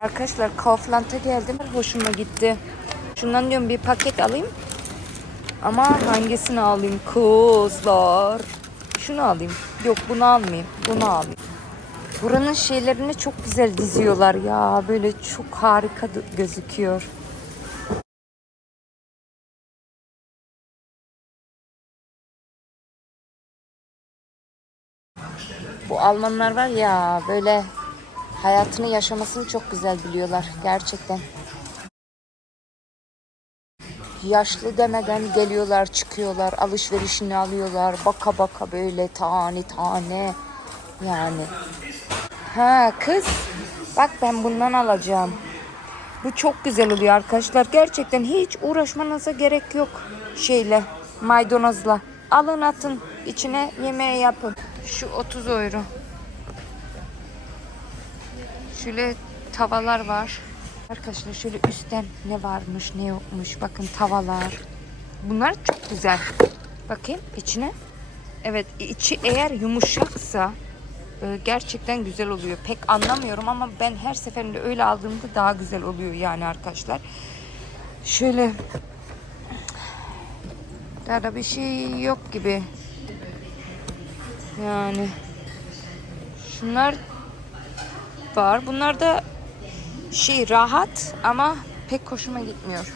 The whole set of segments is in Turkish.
Arkadaşlar Kaufland'a geldim. Hoşuma gitti. Şundan diyorum bir paket alayım. Ama hangisini alayım kızlar? Şunu alayım. Yok bunu almayayım. Bunu alayım. Buranın şeylerini çok güzel diziyorlar ya. Böyle çok harika gözüküyor. Bu Almanlar var ya böyle hayatını yaşamasını çok güzel biliyorlar gerçekten. Yaşlı demeden geliyorlar, çıkıyorlar, alışverişini alıyorlar. Baka baka böyle tane tane yani. Ha kız bak ben bundan alacağım. Bu çok güzel oluyor arkadaşlar. Gerçekten hiç uğraşmanıza gerek yok şeyle maydanozla. Alın atın içine yemeği yapın. Şu 30 euro. Şöyle tavalar var. Arkadaşlar şöyle üstten ne varmış ne yokmuş. Bakın tavalar. Bunlar çok güzel. Bakayım içine. Evet içi eğer yumuşaksa e, gerçekten güzel oluyor. Pek anlamıyorum ama ben her seferinde öyle aldığımda daha güzel oluyor yani arkadaşlar. Şöyle daha da bir şey yok gibi. Yani şunlar var. Bunlar da şey rahat ama pek hoşuma gitmiyor.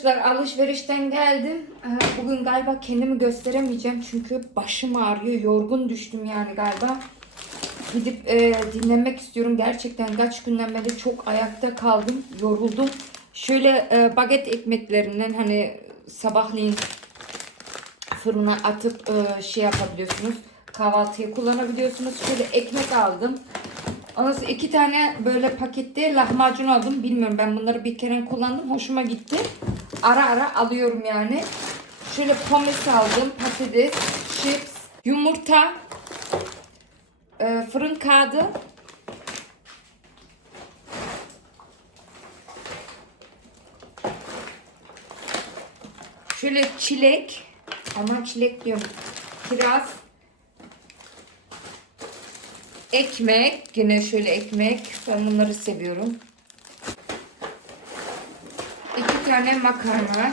Arkadaşlar alışverişten geldim. Ee, Bugün galiba kendimi gösteremeyeceğim çünkü başım ağrıyor. Yorgun düştüm yani galiba. Gidip e, dinlenmek istiyorum. Gerçekten kaç günden beri çok ayakta kaldım. Yoruldum. Şöyle e, baget ekmeklerinden hani sabahleyin fırına atıp e, şey yapabiliyorsunuz. Kahvaltıya kullanabiliyorsunuz. Şöyle ekmek aldım. Ondan iki tane böyle pakette lahmacun aldım. Bilmiyorum ben bunları bir kere kullandım. Hoşuma gitti. Ara ara alıyorum yani. Şöyle pomes aldım. Patates, chips, yumurta, e, fırın kağıdı. Şöyle çilek. Ama çilek diyorum. Kiraz. Ekmek. Yine şöyle ekmek. Ben bunları seviyorum. İki tane makarna.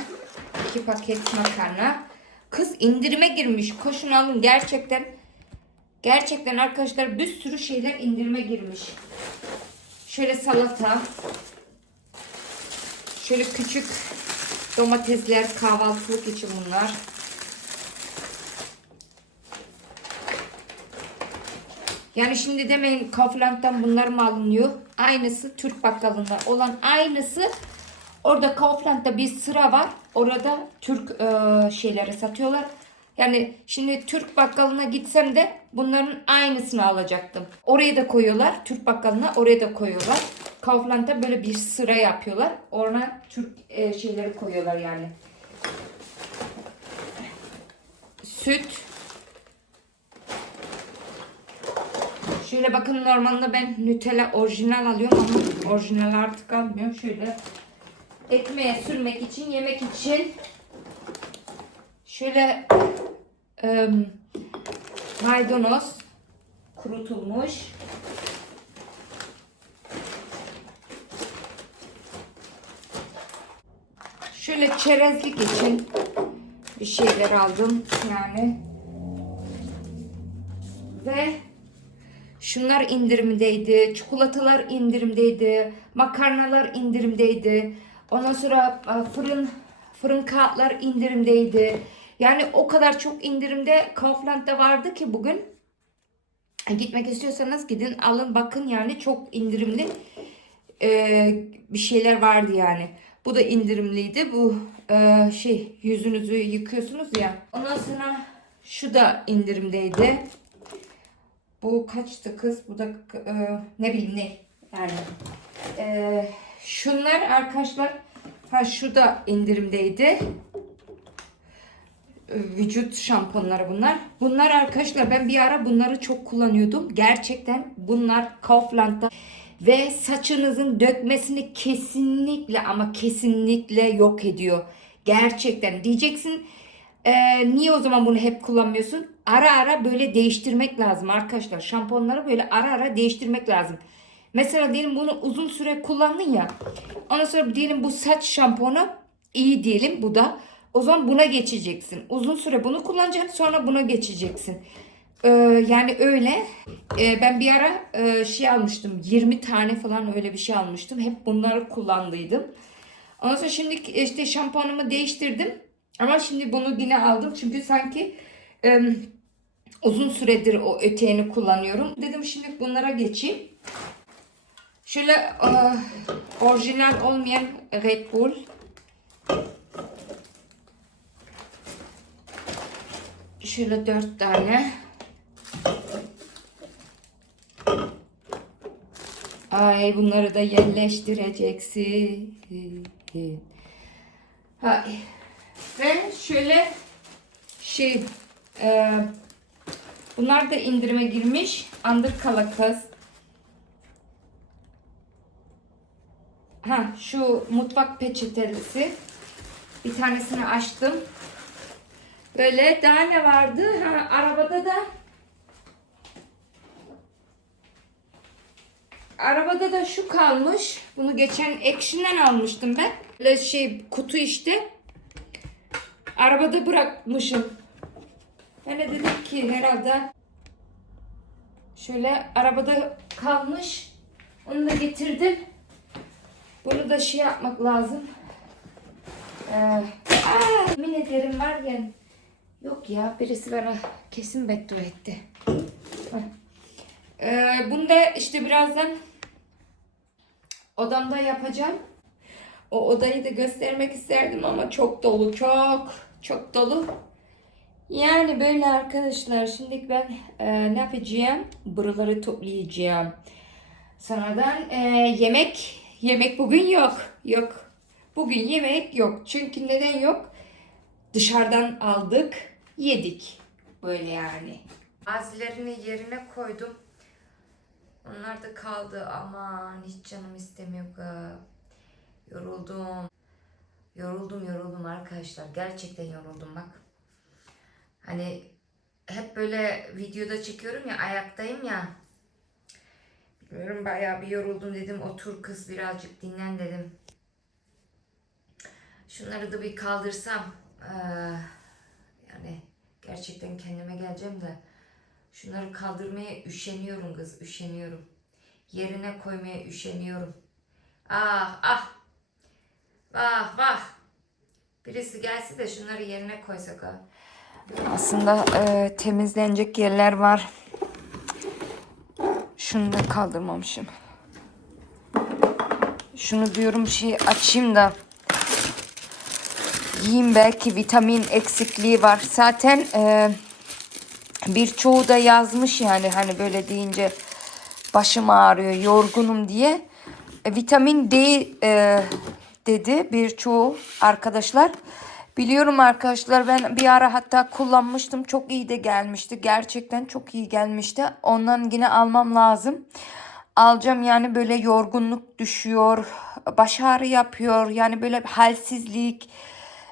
iki paket makarna. Kız indirime girmiş. Koşun alın. Gerçekten gerçekten arkadaşlar bir sürü şeyler indirime girmiş. Şöyle salata. Şöyle küçük domatesler kahvaltılık için bunlar. Yani şimdi demeyin Kaufland'dan bunlar mı alınıyor? Aynısı Türk bakkalında olan aynısı. Orada Kaufland'da bir sıra var. Orada Türk e, şeyleri satıyorlar. Yani şimdi Türk bakkalına gitsem de bunların aynısını alacaktım. Oraya da koyuyorlar. Türk bakkalına oraya da koyuyorlar. Kaufland'da böyle bir sıra yapıyorlar. Oraya Türk e, şeyleri koyuyorlar yani. Süt. Şöyle bakın normalde ben Nutella orijinal alıyorum ama orijinal artık almıyorum. Şöyle ekmeğe sürmek için, yemek için şöyle ım, maydanoz kurutulmuş Şöyle çerezlik için bir şeyler aldım yani. Ve şunlar indirimdeydi. Çikolatalar indirimdeydi. Makarnalar indirimdeydi. Ondan sonra e, fırın fırın kağıtlar indirimdeydi. Yani o kadar çok indirimde Kaufland'da vardı ki bugün. Gitmek istiyorsanız gidin alın bakın yani çok indirimli e, bir şeyler vardı yani. Bu da indirimliydi. Bu e, şey yüzünüzü yıkıyorsunuz ya. Ondan sonra şu da indirimdeydi. Bu kaçtı kız? Bu da e, ne bileyim ne yani. E, şunlar arkadaşlar ha şu da indirimdeydi. Vücut şampuanları bunlar. Bunlar arkadaşlar ben bir ara bunları çok kullanıyordum. Gerçekten bunlar Kaufland'da ve saçınızın dökmesini kesinlikle ama kesinlikle yok ediyor. Gerçekten diyeceksin e, niye o zaman bunu hep kullanmıyorsun? Ara ara böyle değiştirmek lazım arkadaşlar. Şampuanları böyle ara ara değiştirmek lazım. Mesela diyelim bunu uzun süre kullandın ya. Ondan sonra diyelim bu saç şampuanı iyi diyelim bu da. O zaman buna geçeceksin. Uzun süre bunu kullanacaksın sonra buna geçeceksin. Ee, yani öyle. Ee, ben bir ara e, şey almıştım. 20 tane falan öyle bir şey almıştım. Hep bunları kullandıydım. Ondan sonra şimdi işte şampuanımı değiştirdim. Ama şimdi bunu yine aldım. Çünkü sanki e, uzun süredir o öteğini kullanıyorum. Dedim şimdi bunlara geçeyim. Şöyle e, orijinal olmayan Red Bull. Şöyle dört tane. Ay bunları da yerleştireceksin. Ha, ve şöyle şey e, bunlar da indirime girmiş. Undercover kız. Ha şu mutfak peçetesi. Bir tanesini açtım. Böyle daha ne vardı? Ha, arabada da Arabada da şu kalmış. Bunu geçen Action'dan almıştım ben. Böyle şey kutu işte. Arabada bırakmışım. Ben de dedim ki herhalde şöyle arabada kalmış. Onu da getirdim. Bunu da şey yapmak lazım. Ee, aa, ederim var ya. Yok ya birisi bana kesin beddua etti. Ee, bunu da işte birazdan odamda yapacağım. O odayı da göstermek isterdim ama çok dolu, çok çok dolu. Yani böyle arkadaşlar. Şimdi ben e, ne yapacağım? Buraları toplayacağım. Sonradan e, yemek yemek bugün yok. Yok. Bugün yemek yok. Çünkü neden yok? Dışarıdan aldık, yedik. Böyle yani. Bazılarını yerine koydum. Onlar da kaldı. Aman hiç canım istemiyor. Yoruldum. Yoruldum yoruldum arkadaşlar. Gerçekten yoruldum bak. Hani hep böyle videoda çekiyorum ya ayaktayım ya. Bilmiyorum bayağı bir yoruldum dedim. Otur kız birazcık dinlen dedim. Şunları da bir kaldırsam. eee, yani gerçekten kendime geleceğim de. Şunları kaldırmaya üşeniyorum kız, üşeniyorum. Yerine koymaya üşeniyorum. Ah ah. Vah vah. Birisi gelse de şunları yerine koysak ha. Aslında e, temizlenecek yerler var. Şunu da kaldırmamışım. Şunu diyorum şey açayım da yiyeyim belki vitamin eksikliği var. Zaten e, birçoğu da yazmış yani hani böyle deyince başım ağrıyor, yorgunum diye. E, vitamin D e, dedi birçoğu arkadaşlar. Biliyorum arkadaşlar ben bir ara hatta kullanmıştım. Çok iyi de gelmişti. Gerçekten çok iyi gelmişti. Ondan yine almam lazım. Alacağım yani böyle yorgunluk düşüyor. Baş ağrı yapıyor. Yani böyle halsizlik.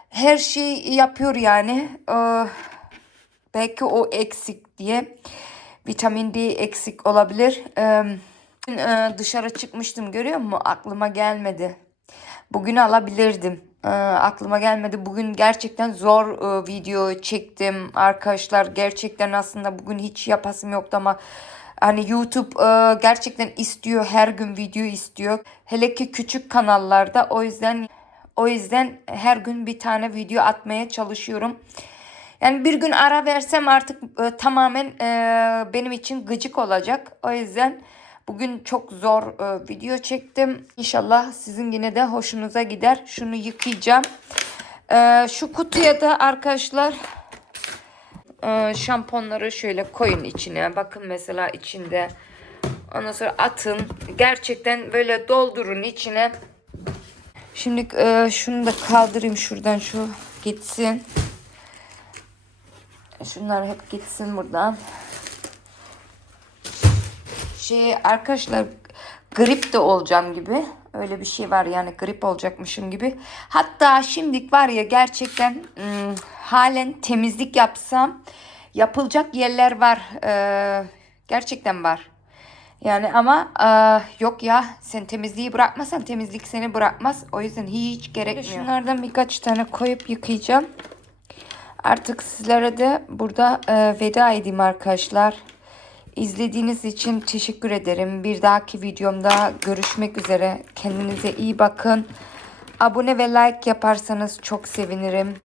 Her şey yapıyor yani. Ee, belki o eksik diye. Vitamin D eksik olabilir. Ee, dışarı çıkmıştım görüyor musun? Aklıma gelmedi. Bugün alabilirdim. E, aklıma gelmedi. Bugün gerçekten zor e, video çektim arkadaşlar. Gerçekten aslında bugün hiç yapasım yoktu ama hani YouTube e, gerçekten istiyor her gün video istiyor. Hele ki küçük kanallarda o yüzden o yüzden her gün bir tane video atmaya çalışıyorum. Yani bir gün ara versem artık e, tamamen e, benim için gıcık olacak. O yüzden bugün çok zor e, video çektim. İnşallah sizin yine de hoşunuza gider. Şunu yıkayacağım. E, şu kutuya da arkadaşlar e, şampuanları şöyle koyun içine. Bakın mesela içinde. Ondan sonra atın. Gerçekten böyle doldurun içine. Şimdi e, şunu da kaldırayım şuradan şu gitsin. Şunlar hep gitsin buradan. Şey arkadaşlar grip de olacağım gibi. Öyle bir şey var yani grip olacakmışım gibi. Hatta şimdilik var ya gerçekten ım, halen temizlik yapsam yapılacak yerler var. Ee, gerçekten var. Yani ama e, yok ya sen temizliği bırakmasan temizlik seni bırakmaz. O yüzden hiç gerekmiyor. Şunlardan birkaç tane koyup yıkayacağım. Artık sizlere de burada e, veda edeyim arkadaşlar. İzlediğiniz için teşekkür ederim. Bir dahaki videomda görüşmek üzere. Kendinize iyi bakın. Abone ve like yaparsanız çok sevinirim.